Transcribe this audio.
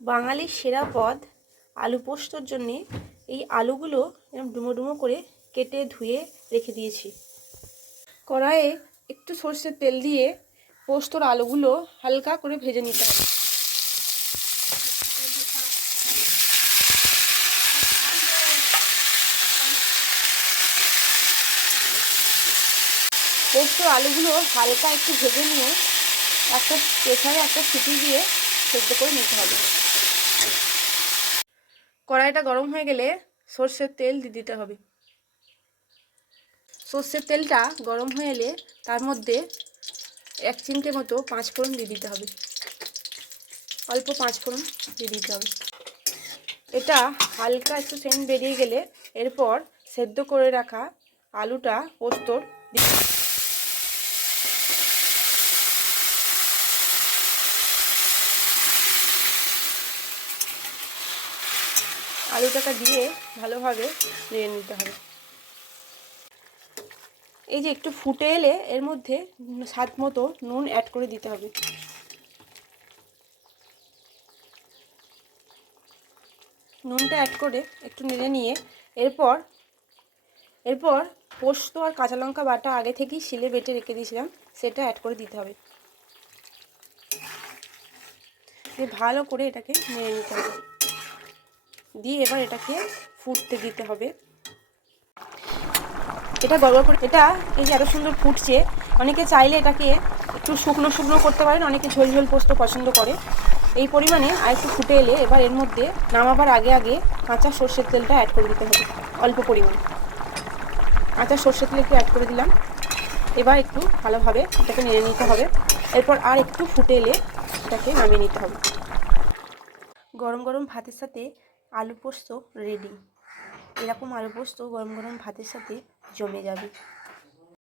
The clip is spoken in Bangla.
বাঙালির সেরা পদ আলু পোস্তর জন্যে এই আলুগুলো এরকম ডুমো ডুমো করে কেটে ধুয়ে রেখে দিয়েছি। কড়াইয়ে একটু সর্ষের তেল দিয়ে পোস্তর আলুগুলো হালকা করে ভেজে নিতে হবে। পোস্ত আলুগুলো হালকা একটু ভেজে নিয়ে একটা প্রেসারে একটা সিটি দিয়ে সেদ্ধ করে নিতে হবে। কড়াইটা গরম হয়ে গেলে সর্ষের তেল দিয়ে দিতে হবে। সর্ষের তেলটা গরম হয়ে এলে তার মধ্যে এক চিমটে মতো পাঁচ ফোড়ন দিয়ে দিতে হবে। অল্প পাঁচ ফোড়ন দিয়ে দিতে হবে। এটা হালকা একটু সেন্ট বেরিয়ে গেলে এরপর সেদ্ধ করে রাখা আলুটা পোস্তর দিতে আলুটাকে দিয়ে ভালোভাবে নেড়ে নিতে হবে। এই যে একটু ফুটে এলে এর মধ্যে স্বাদ মতো নুন অ্যাড করে দিতে হবে। নুনটা অ্যাড করে একটু নেড়ে নিয়ে এরপর এরপর পোস্ত আর কাঁচা লঙ্কা বাটা আগে থেকেই শিলে বেটে রেখে দিয়েছিলাম, সেটা অ্যাড করে দিতে হবে। ভালো করে এটাকে নেড়ে নিতে হবে। দিয়ে এবার এটাকে ফুটতে দিতে হবে। এটা গড়গড় করে, এটা এই যে এত সুন্দর ফুটছে, অনেকে চাইলে এটাকে একটু শুকনো শুকনো করতে পারেন, অনেকে ঝোল ঝোল পোস্ত পছন্দ করে। এই পরিমাণে আর একটু ফুটে এলে এবার এর মধ্যে নামাবার আগে আগে কাঁচা সর্ষের তেলটা অ্যাড করে দিতে হবে, অল্প পরিমাণে। কাঁচা সর্ষের তেল একটু অ্যাড করে দিলাম। এবার একটু ভালোভাবে এটাকে নেড়ে নিতে হবে। এরপর আর একটু ফুটে এলে এটাকে নামিয়ে নিতে হবে। গরম গরম ভাতের সাথে আলু পোস্ত রেডি এরকম আলু পোস্ত গরম গরম ভাতের সাথে জমে যাবে।